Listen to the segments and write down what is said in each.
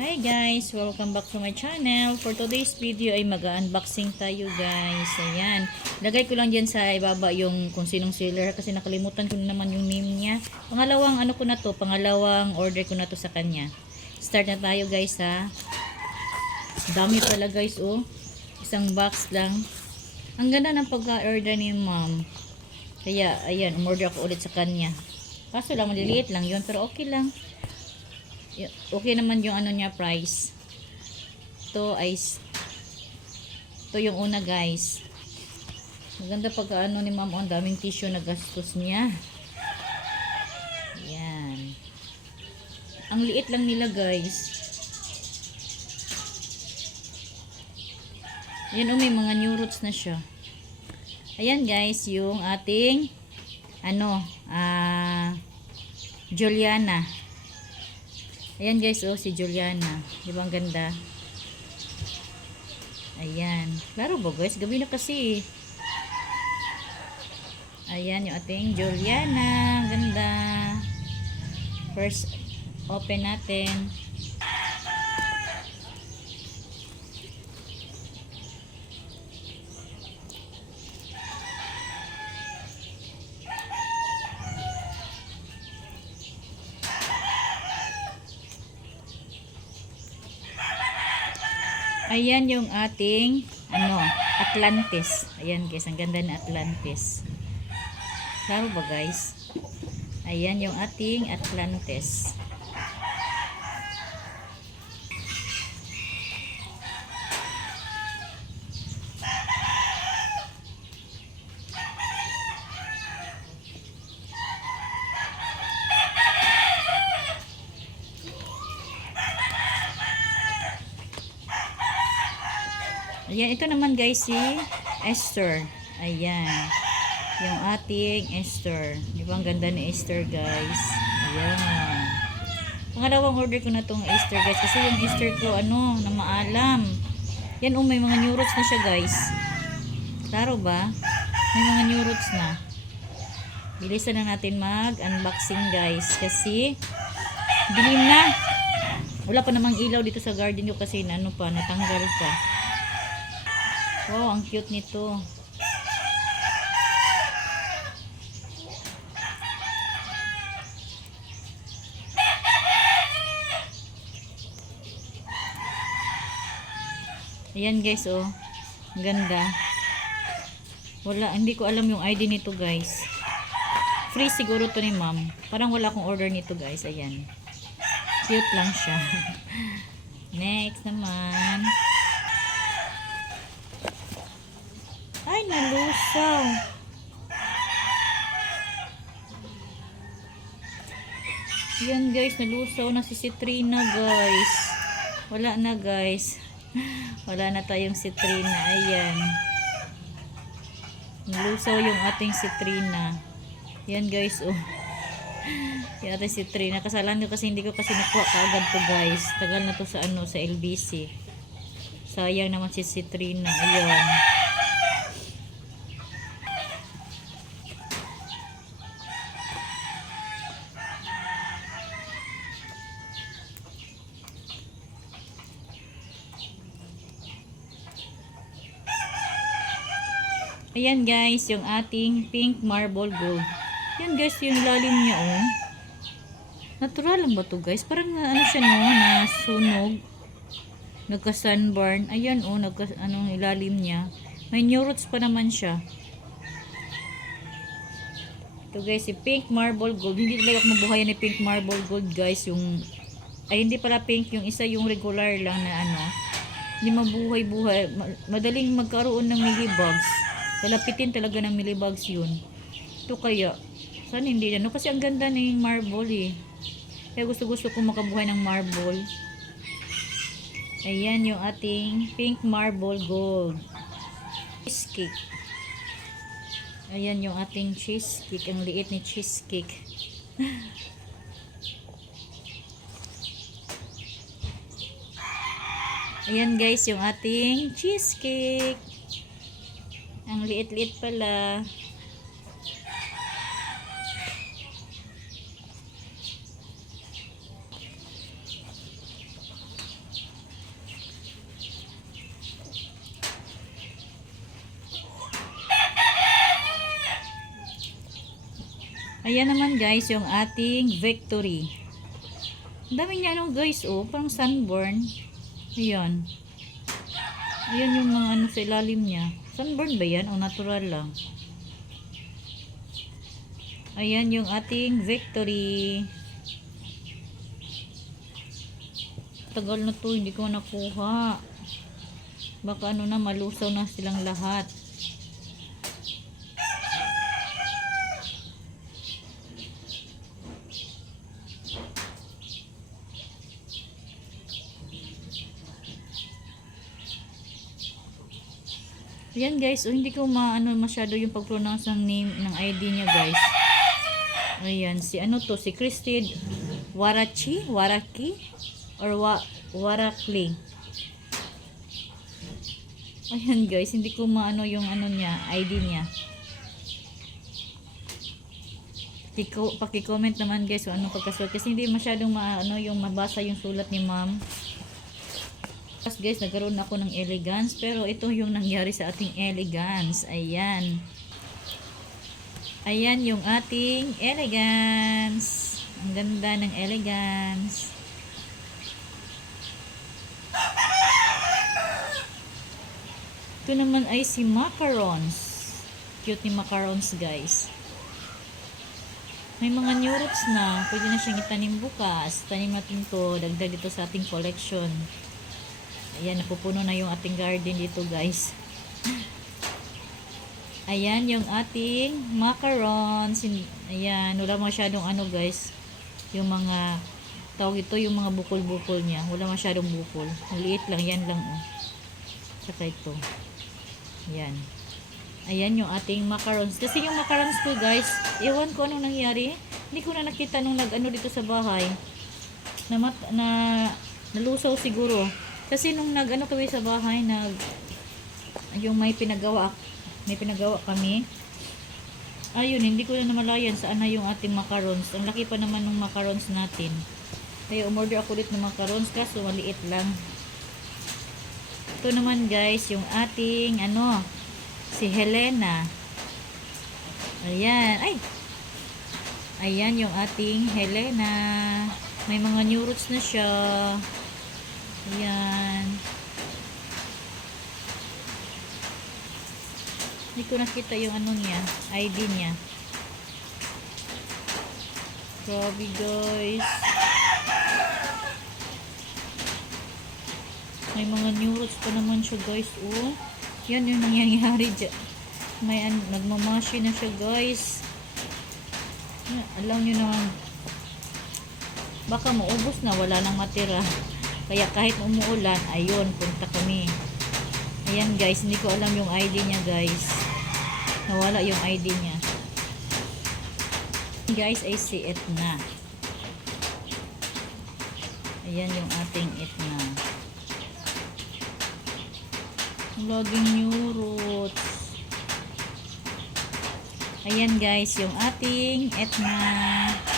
Hi guys! Welcome back to my channel. For today's video ay mag-unboxing tayo guys. Ayan. Lagay ko lang dyan sa ibaba yung kung sinong seller kasi nakalimutan ko na naman yung name niya. Pangalawang ano ko na to, pangalawang order ko na to sa kanya. Start na tayo guys ha. Dami pala guys oh. Isang box lang. Ang ganda ng pagka-order ni ma'am. Kaya ayan, umorder ako ulit sa kanya. Kaso lang, maliliit lang yun pero okay lang. Okay naman yung ano niya price. To ay to yung una guys. Maganda pagka ano ni ma'am oh, ang daming tissue na gastos niya. Yan ang liit lang nila guys. Yan oh may mga new roots na siya. Ayan guys yung ating ano ah Juliana Ayan guys, oh, si Juliana. Di ba ang ganda? Ayan. Klaro ba guys? Gabi na kasi. Ayan yung ating Juliana. Ang ganda. First, open natin. Ayan yung ating ano, Atlantis. Ayan guys, ang ganda na Atlantis. Klaro ba guys? Ayan yung ating Atlantis. Ayan, ito naman guys si Esther. Ayan. Yung ating Esther. Di ba ang ganda ni Esther guys? Ayan. Pangalawang order ko na tong Esther guys. Kasi yung Esther ko ano, na maalam. Yan oh, may mga new roots na siya guys. Klaro ba? May mga new roots na. Bilisan na natin mag-unboxing guys. Kasi, dilim na. Wala pa namang ilaw dito sa garden ko kasi na ano pa, natanggal pa. Wow, ang cute nito. Ayan guys, oh. Ang Ganda. Wala, hindi ko alam yung ID nito guys. Free siguro to ni ma'am. Parang wala akong order nito guys. Ayan. Cute lang siya. Next naman. Ay, nalusaw. Yan guys, nalusaw na si Citrina guys. Wala na guys. Wala na tayong Citrina. Ayan. Nalusaw yung ating Citrina. Yan guys, oh. Yung ating Citrina. Kasalan ko kasi hindi ko kasi nakuha kaagad to guys. Tagal na to sa ano, sa LBC. Sayang naman si Citrina. Ayan. Ayan guys, yung ating pink marble gold. Yan guys, yung lalim niya oh. Natural lang ba to guys? Parang ano siya no, na sunog. Nagka sunburn. Ayan oh, nagka anong ilalim niya. May new roots pa naman siya. Ito guys, si pink marble gold. Hindi talaga mabuhay ni pink marble gold guys. Yung, ay hindi pala pink. Yung isa yung regular lang na ano. Hindi mabuhay-buhay. Ma- Madaling magkaroon ng millibugs. Lalapitin talaga ng millibugs yun. Ito kaya. Sana hindi na. No? Kasi ang ganda ng marble eh. Kaya gusto gusto ko makabuhay ng marble. Ayan yung ating pink marble gold. Cheesecake. Ayan yung ating cheesecake. Ang liit ni cheesecake. Ayan guys, yung ating cheesecake. Ang liit-liit pala. Ayan naman guys yung ating victory. Ang dami niya ano guys oh, parang sunburn. Ayan. Ayan yung mga ano sa ilalim niya. Sunburn ba yan o natural lang? Ayan yung ating victory. Tagal na to, hindi ko nakuha. Baka ano na, malusaw na silang lahat. Yan guys, oh, hindi ko maano masyado yung pag-pronounce ng name ng ID niya guys. Ayan, si ano to, si Christine Warachi, Waraki or wa, Warakli. Ayan guys, hindi ko maano yung ano niya, ID niya. Paki- Paki-comment naman guys kung anong pagkasulat kasi hindi masyadong maano yung mabasa yung sulat ni ma'am. Tapos guys, nagkaroon ako ng elegance. Pero ito yung nangyari sa ating elegance. Ayan. Ayan yung ating elegance. Ang ganda ng elegance. Ito naman ay si macarons. Cute ni macarons guys. May mga new roots na. Pwede na siyang itanim bukas. Tanim natin to. Dagdag dito sa ating collection. Ayan, napupuno na yung ating garden dito, guys. Ayan, yung ating macarons. Ayan, wala masyadong ano, guys. Yung mga, tawag ito, yung mga bukol-bukol niya. Wala masyadong bukol. Maliit lang, yan lang, oh. Saka ito. Ayan. Ayan yung ating macarons. Kasi yung macarons ko, guys, ewan ko anong nangyari. Hindi ko na nakita nung nag-ano dito sa bahay. Na, mat- na nalusaw siguro. Kasi nung nag-ano kami sa bahay, nag yung may pinagawa may pinagawa kami. Ayun, hindi ko na namalayan saan na yung ating macarons. Ang laki pa naman ng macarons natin. Kaya umorder ako dito ng macarons kaso maliit lang. Ito naman guys, yung ating ano, si Helena. Ayan, ay! Ayan yung ating Helena. May mga new roots na siya. Ayan. Hindi ko nakita yung ano niya, ID niya. Grabe guys. May mga new roots pa naman siya guys. Oh. Yan yung nangyayari dyan. May nagmamashi na siya guys. Yan, Alam nyo naman. Baka maubos na. Wala nang matira. Kaya kahit umuulan, ayun, punta kami. Ayan guys, hindi ko alam yung ID niya guys. Nawala yung ID niya. Guys, ay si Etna. Ayan yung ating Etna. Laging new roots. Ayan guys, yung ating Etna. Wala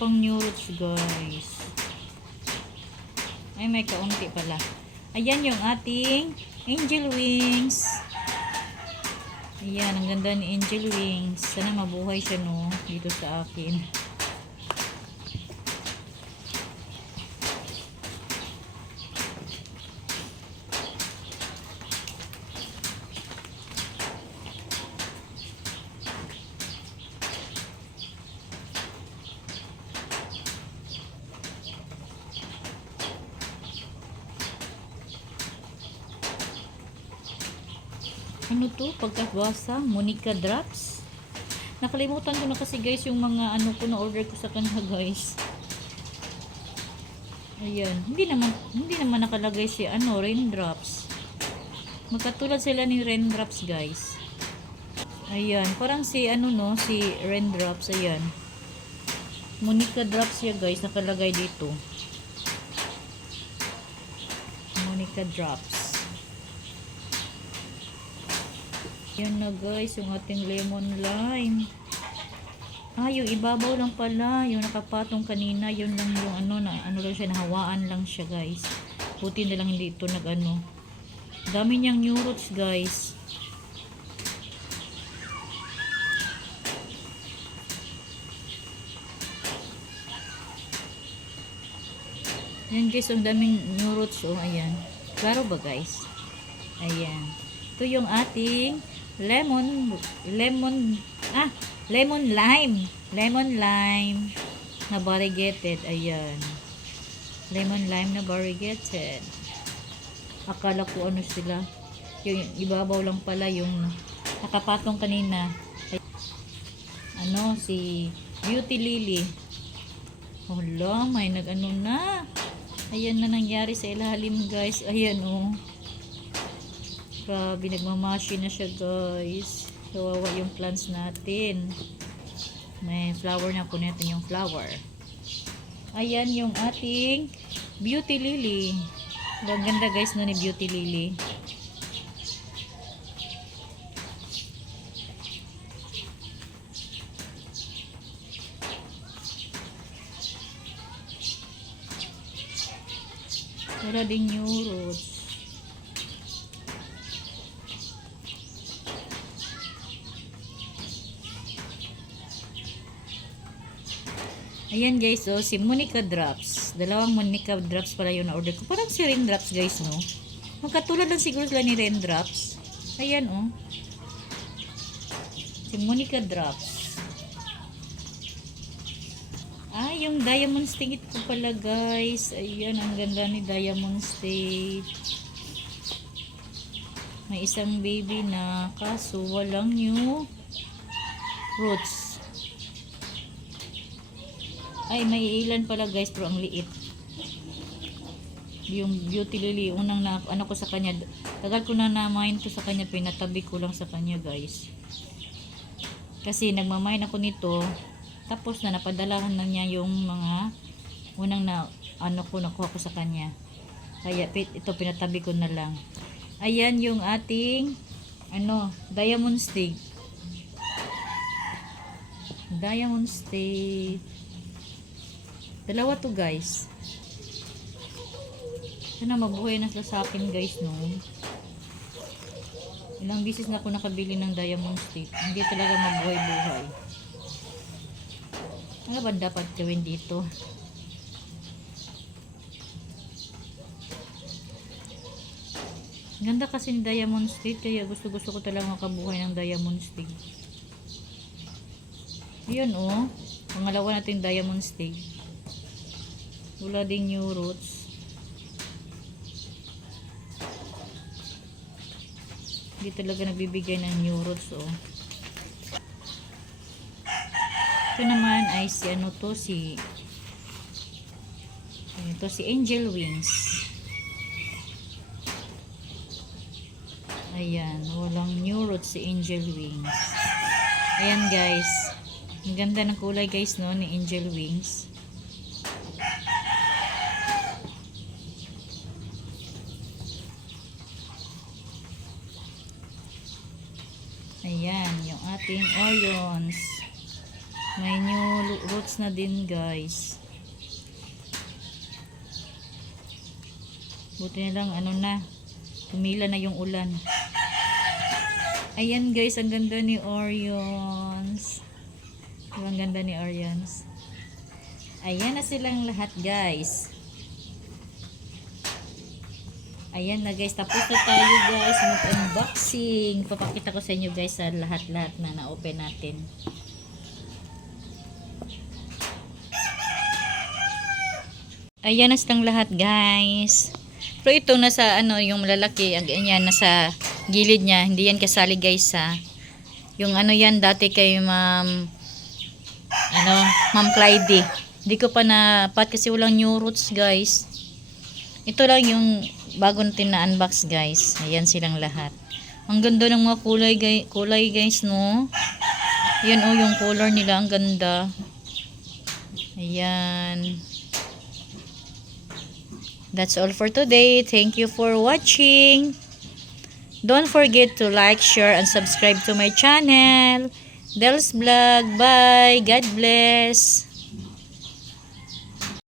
pang new roots guys. Ay, may kaunti pala. Ayan yung ating angel wings. Ayan, ang ganda ni angel wings. Sana mabuhay siya no, dito sa akin. Ano to? Pagkabasa? Monica Drops? Nakalimutan ko na kasi guys yung mga ano ko na order ko sa kanila guys. Ayan. Hindi naman, hindi naman nakalagay si ano, raindrops. Magkatulad sila ni raindrops guys. Ayan. Parang si ano no, si raindrops. Ayan. Monica drops siya guys. Nakalagay dito. Monica drops. Yan na guys, yung ating lemon lime. Ah, yung ibabaw lang pala. Yung nakapatong kanina, yun lang yung ano, na, ano lang siya, nahawaan lang siya guys. Buti na lang hindi ito nag ano. Dami niyang new roots guys. Yan guys, ang daming new roots. Oh, ayan. Klaro ba guys? Ayan. Ito yung ating lemon, lemon, ah, lemon lime. Lemon lime na variegated. Ayan. Lemon lime na variegated. Akala ko ano sila. Yung ibabaw lang pala yung nakapatong kanina. Ano, si Beauty Lily. Hala, may nag-ano na. Ayan na nangyari sa ilalim guys. Ayan oh. Grabe, nagmamashi na siya guys. Kawawa yung plants natin. May flower na po natin yung flower. Ayan yung ating beauty lily. Ang ganda guys no ni beauty lily. Wala din new roots. Ayan guys, oh, si Monica Drops. Dalawang Monica Drops pala yung na-order ko. Parang si Raindrops guys, no? Magkatulad lang siguro sila ni Raindrops. Ayan, oh. Si Monica Drops. Ah, yung Diamond State ko pala guys. Ayan, ang ganda ni Diamond State. May isang baby na kaso walang new roots. Ay, may ilan pala guys, pero ang liit. Yung beauty lily, unang na, ano ko sa kanya, tagal ko na na-mine to sa kanya, pinatabi ko lang sa kanya guys. Kasi nagmamine ako nito, tapos na napadalahan na niya yung mga unang na, ano ko, nakuha ko sa kanya. Kaya ito, pinatabi ko na lang. Ayan yung ating, ano, diamond stick. Diamond stick. Dalawa to guys. Sana mabuhay na sila sa akin guys no. Ilang bisis na ako nakabili ng diamond stick. Hindi talaga mabuhay-buhay. Ano ba dapat gawin dito? Ganda kasi ni diamond stick kaya gusto gusto ko talaga makabuhay ng diamond stick. Yun oh. Pangalawa natin diamond stick. Wala ding new roots. Hindi talaga nagbibigay ng new roots oh. Ito naman ay si ano to si ito si Angel Wings. Ayan, walang new roots si Angel Wings. Ayan guys. Ang ganda ng kulay guys no ni Angel Wings. Ayan, yung ating Orions. May new roots na din, guys. Buti na lang, ano na, tumila na yung ulan. Ayan, guys, ang ganda ni Orions. Ang ganda ni Orions. Ayan na silang lahat, guys. Ayan na guys, tapos na tayo guys mag-unboxing. Papakita ko sa inyo guys sa lahat-lahat na na-open natin. Ayan na silang lahat guys. Pero ito nasa ano, yung lalaki, ganyan, nasa gilid niya. Hindi yan kasali guys ha. Yung ano yan dati kay ma'am, ano, ma'am Clyde. Hindi ko pa na, pat kasi walang new roots guys. Ito lang yung bago natin na unbox guys. Ayan silang lahat. Ang ganda ng mga kulay, kulay guys no. Ayan oh yung color nila ang ganda. Ayan. That's all for today. Thank you for watching. Don't forget to like, share, and subscribe to my channel. Del's Vlog. Bye. God bless.